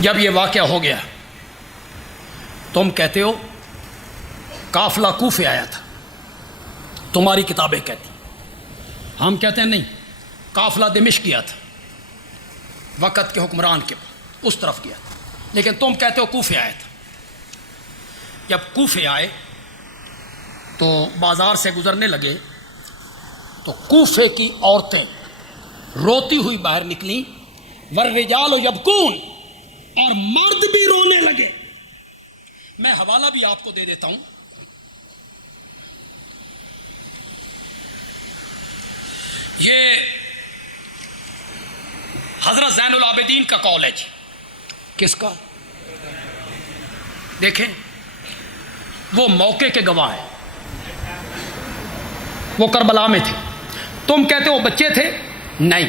جب یہ واقعہ ہو گیا تم کہتے ہو قافلہ کوفے آیا تھا، تمہاری کتابیں کہتی، ہم کہتے ہیں نہیں، قافلہ دمشق گیا تھا، وقت کے حکمران کے اس طرف گیا تھا، لیکن تم کہتے ہو کوفے آیا تھا۔ جب کوفے آئے تو بازار سے گزرنے لگے تو کوفے کی عورتیں روتی ہوئی باہر نکلیں، والرجال یبکون، اور مرد بھی رونے لگے۔ میں حوالہ بھی آپ کو دے دیتا ہوں، یہ حضرت زین العابدین کا قول ہے جی۔ کس کا؟ دیکھیں، وہ موقع کے گواہ ہیں، وہ کربلا میں تھے۔ تم کہتے ہو بچے تھے، نہیں،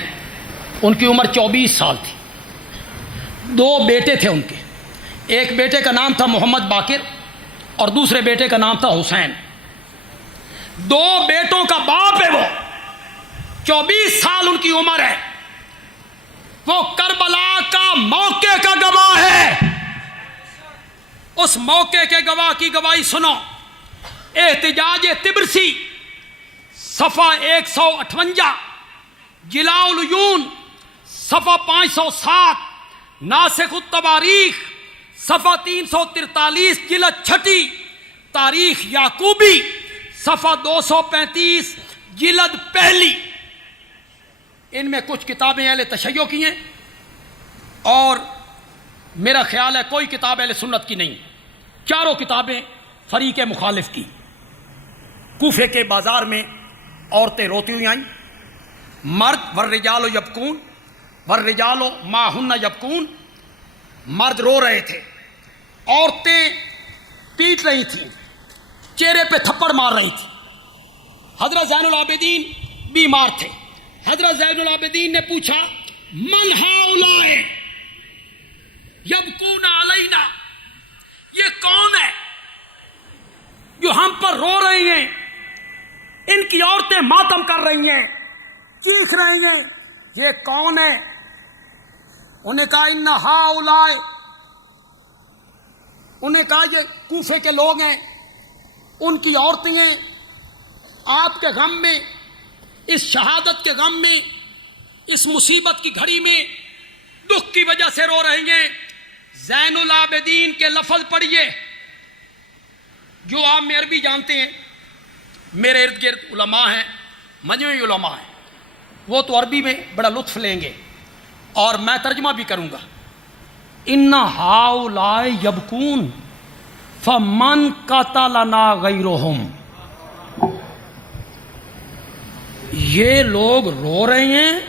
ان کی عمر 24 سال تھی، 2 بیٹے تھے ان کے، ایک بیٹے کا نام تھا محمد باقر اور دوسرے بیٹے کا نام تھا حسین۔ 2 بیٹوں کا باپ ہے وہ، 24 سال ان کی عمر ہے، وہ کربلا کا موقع کا گواہ ہے۔ اس موقع کے گواہ کی گواہی سنو۔ احتجاج طبرسی صفحہ 158، جلاء العیون صفحہ 507، ناسخ التواریخ صفحہ 343 جلد 6، تاریخ یعقوبی صفحہ 235 جلد 1۔ ان میں کچھ کتابیں اہل تشیع کی ہیں اور میرا خیال ہے کوئی کتاب اہل سنت کی نہیں، چاروں کتابیں فریق مخالف کی۔ کوفے کے بازار میں عورتیں روتی ہوئی آئیں، مرد والرجال یبکون والرجال معہن یبکون، مرد رو رہے تھے، عورتیں پیٹ رہی تھیں، چہرے پہ تھپڑ مار رہی تھیں۔ حضرت زین العابدین بیمار تھے۔ حضرت زین العابدین نے پوچھا من ہؤلاء یبکون علینا، یہ کون ہے جو ہم پر رو رہی ہیں؟ ان کی عورتیں ماتم کر رہی ہیں، چیخ رہی ہیں، یہ کون ہے؟ انہیں کہا ان ہؤلاء، انہیں کہا یہ کوفے کے لوگ ہیں، ان کی عورتیں ہیں، آپ کے غم میں، اس شہادت کے غم میں، اس مصیبت کی گھڑی میں دکھ کی وجہ سے رو رہی ہیں۔ زین العابدین کے لفظ پڑھیے جو آپ میں عربی جانتے ہیں، میرے ارد گرد علماء ہیں، مجموعی علماء ہیں، وہ تو عربی میں بڑا لطف لیں گے اور میں ترجمہ بھی کروں گا۔ ان ہؤلاء یبکون فمن قتلنا غیرہم، یہ لوگ رو رہے ہیں،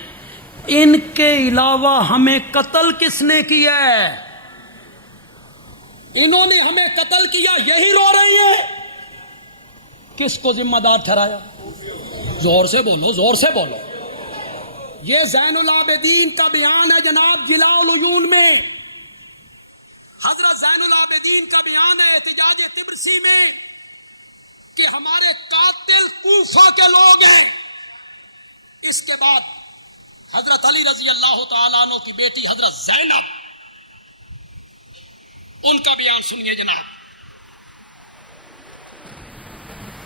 ان کے علاوہ ہمیں قتل کس نے کیا ہے؟ انہوں نے ہمیں قتل کیا، یہی رو رہی ہیں، کس کو ذمہ دار ٹھہرایا؟ زور سے بولو، زور سے بولو۔ یہ زین العابدین کا بیان ہے جناب، جلاء العیون میں حضرت زین العابدین کا بیان ہے احتجاج طبرسی میں کہ ہمارے قاتل کوفہ کے لوگ ہیں۔ اس کے بعد حضرت علی رضی اللہ تعالیٰ عنہ کی بیٹی حضرت زینب، ان کا بیان سنیے جناب۔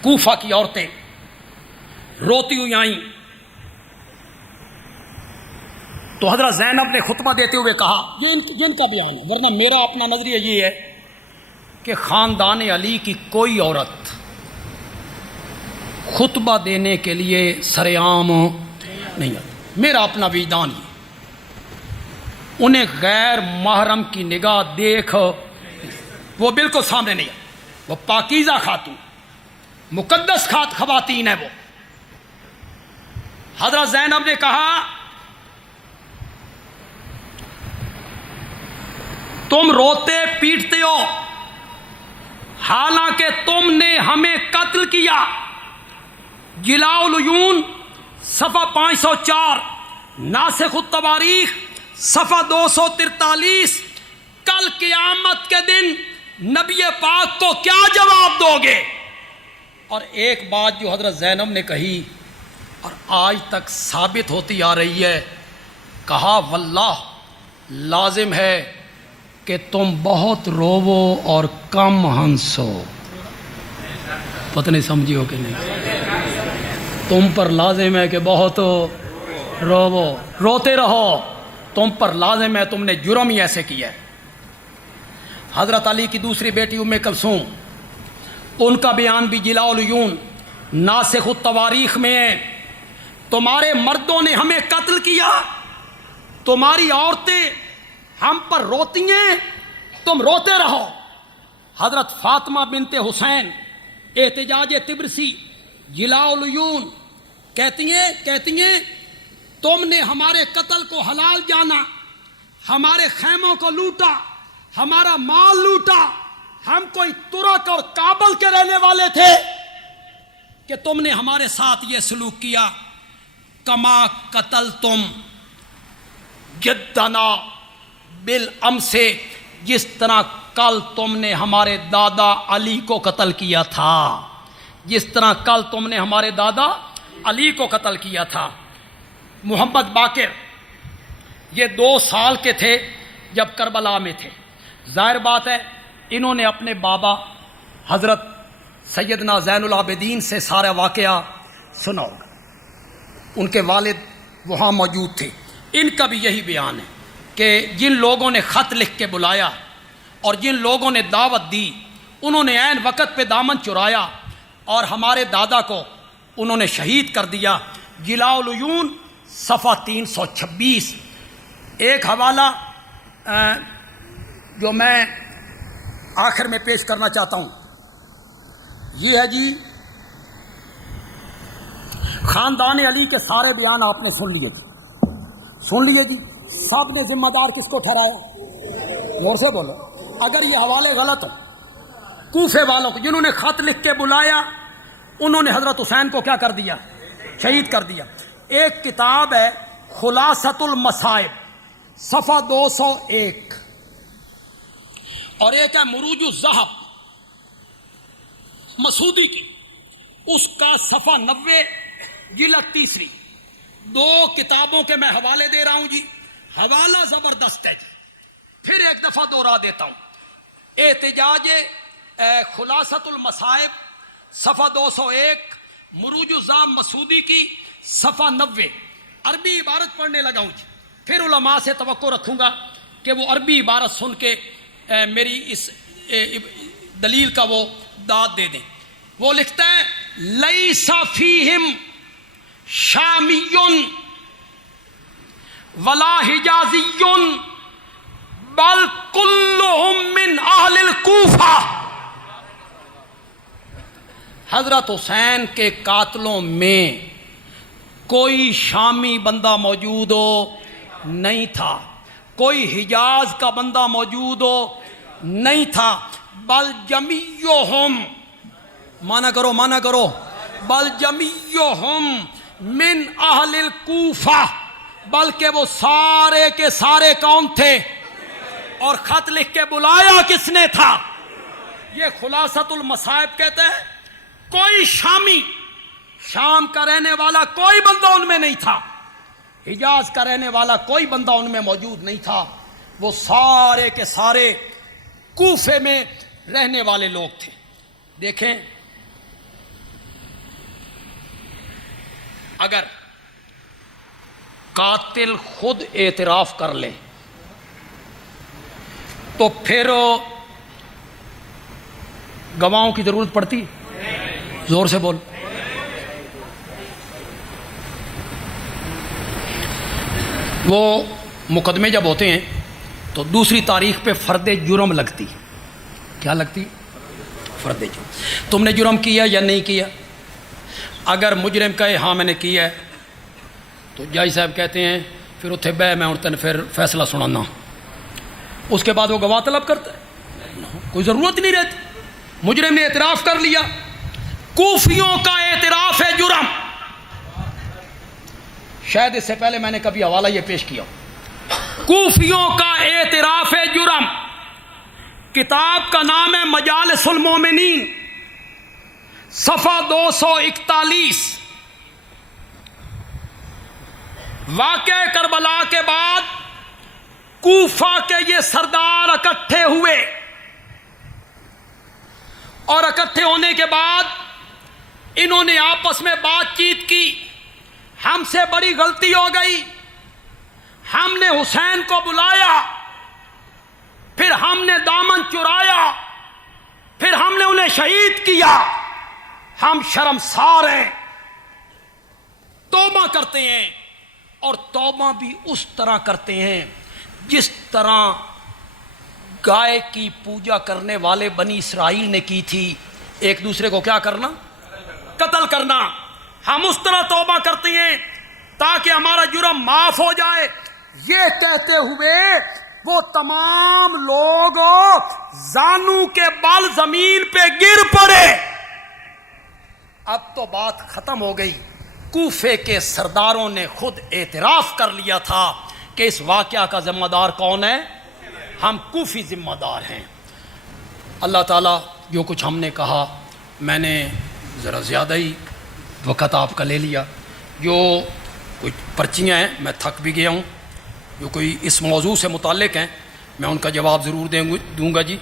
کوفہ کی عورتیں روتی ہوئی آئیں تو حضرت زینب نے خطبہ دیتے ہوئے کہا، یہ ان کا بیان ہے، ورنہ میرا اپنا نظریہ یہ ہے کہ خاندان علی کی کوئی عورت خطبہ دینے کے لیے سر عام نہیں آتی، میرا اپنا وجدان یہ، انہیں غیر محرم کی نگاہ دیکھ وہ بالکل سامنے نہیں آتی، وہ پاکیزہ خاتون، مقدس خواتین ہیں وہ۔ حضرت زینب نے کہا تم روتے پیٹتے ہو حالانکہ تم نے ہمیں قتل کیا۔ جلاء العیون صفحہ 504، ناسخ التواریخ صفحہ 243۔ کل قیامت کے دن نبی پاک کو کیا جواب دو گے؟ اور ایک بات جو حضرت زینب نے کہی اور آج تک ثابت ہوتی آ رہی ہے، کہا واللہ لازم ہے کہ تم بہت روو اور کم ہنسو. پتہ نہیں سمجھی ہو کہ نہیں. تم پر لازم ہے کہ بہت روو، روتے رہو. تم پر لازم ہے، تم نے جرم ہی ایسے کیا ہے. حضرت علی کی دوسری بیٹی ام کلثوم، ان کا بیان بھی جلاء العیون ناسخ التواریخ میں ہے. تمہارے مردوں نے ہمیں قتل کیا، تمہاری عورتیں ہم پر روتی ہیں، تم روتے رہو. حضرت فاطمہ بنت حسین احتجاج طبرسی جلاء العیون کہتی ہیں تم نے ہمارے قتل کو حلال جانا، ہمارے خیموں کو لوٹا، ہمارا مال لوٹا. ہم کوئی ترک اور کابل کے رہنے والے تھے کہ تم نے ہمارے ساتھ یہ سلوک کیا. کما قتل تم جدنا بالامس، جس طرح کل تم نے ہمارے دادا علی کو قتل کیا تھا، جس طرح کل تم نے ہمارے دادا علی کو قتل کیا تھا. محمد باقر یہ 2 سال کے تھے جب کربلا میں تھے. ظاہر بات ہے انہوں نے اپنے بابا حضرت سیدنا زین العابدین سے سارا واقعہ سنا ہوگا. ان کے والد وہاں موجود تھے. ان کا بھی یہی بیان ہے کہ جن لوگوں نے خط لکھ کے بلایا اور جن لوگوں نے دعوت دی، انہوں نے عین وقت پہ دامن چرایا اور ہمارے دادا کو انہوں نے شہید کر دیا. جلاء العیون صفحہ 326. ایک حوالہ جو میں آخر میں پیش کرنا چاہتا ہوں یہ ہے جی، خاندان علی کے سارے بیان آپ نے سن لیے جی. سب نے ذمہ دار کس کو ٹھہرایا؟ غور سے بولو. اگر یہ حوالے غلط ہوں، کوفے والوں کو جنہوں نے خط لکھ کے بلایا انہوں نے حضرت حسین کو کیا کر دیا؟ شہید کر دیا. ایک کتاب ہے خلاصۃ المصائب صفحہ 201 اور ایک ہے مروج الذہب مسعودی کی، اس کا صفحہ 90 جلد 3. 2 کتابوں کے میں حوالے دے رہا ہوں جی. حوالہ زبردست ہے جی. پھر ایک دفعہ دوہرا دیتا ہوں. احتجاج خلاصۃ المصائب صفحہ 201، مروج الذہب مسعودی کی صفحہ 90. عربی عبارت پڑھنے لگا ہوں جی. پھر علماء سے توقع رکھوں گا کہ وہ عربی عبارت سن کے میری اس دلیل کا وہ داد دے دیں. وہ لکھتا ہے لیس فیہم شامی ولا حجازی بل کلہم من اہل الکوفہ. حضرت حسین کے قاتلوں میں کوئی شامی بندہ موجود ہو نہیں تھا، کوئی حجاز کا بندہ موجود ہو نہیں تھا. بل جمیعہم، مانا کرو بل جمیعہم من اہل الکوفہ، بلکہ وہ سارے کے سارے کون تھے؟ اور خط لکھ کے بلایا کس نے تھا؟ یہ خلاصۃ المصائب کہتا ہے کوئی شامی، شام کا رہنے والا کوئی بندہ ان میں نہیں تھا، حجاز کا رہنے والا کوئی بندہ ان میں موجود نہیں تھا. وہ سارے کے سارے کوفے میں رہنے والے لوگ تھے. دیکھیں اگر قاتل خود اعتراف کر لے تو پھر گواہوں کی ضرورت پڑتی؟ زور سے بول. وہ مقدمے جب ہوتے ہیں تو دوسری تاریخ پہ فرد جرم لگتی. کیا لگتی؟ فرد جرم. تم نے جرم کیا یا نہیں کیا؟ اگر مجرم کہے ہاں میں نے کیا ہے تو جج صاحب کہتے ہیں پھر اتنے بہ میں تین پھر فیصلہ سنانا. اس کے بعد وہ گواہ طلب کرتا ہے، کوئی ضرورت نہیں رہتی. مجرم نے اعتراف کر لیا. کوفیوں کا اعتراف ہے جرم. شاید اس سے پہلے میں نے کبھی حوالہ یہ پیش کیا. کوفیوں کا اعتراف ہے جرم. کتاب کا نام ہے مجالس المومنین صفحہ 241. واقعہ کربلا کے بعد کوفہ کے یہ سردار اکٹھے ہوئے اور اکٹھے ہونے کے بعد انہوں نے آپس میں بات چیت کی، ہم سے بڑی غلطی ہو گئی، ہم نے حسین کو بلایا، پھر ہم نے دامن چرایا، پھر ہم نے انہیں شہید کیا، ہم شرمسار ہیں، توبہ کرتے ہیں، اور توبہ بھی اس طرح کرتے ہیں جس طرح گائے کی پوجا کرنے والے بنی اسرائیل نے کی تھی، ایک دوسرے کو کیا کرنا؟ قتل کرنا۔ ہم اس طرح توبہ کرتے ہیں تاکہ ہمارا جرم معاف ہو جائے۔ یہ کہتے ہوئے وہ تمام لوگ زانو کے بال زمین پہ گر پڑے۔ اب تو بات ختم ہو گئی، کوفے کے سرداروں نے خود اعتراف کر لیا تھا کہ اس واقعہ کا ذمہ دار کون ہے؟ ہم کوفی ذمہ دار ہیں۔ اللہ تعالیٰ جو کچھ ہم نے کہا، میں نے ذرا زیادہ ہی وقت آپ کا لے لیا، جو کچھ پرچیاں ہیں میں تھک بھی گیا ہوں، جو کوئی اس موضوع سے متعلق ہیں میں ان کا جواب ضرور دوں گا جی۔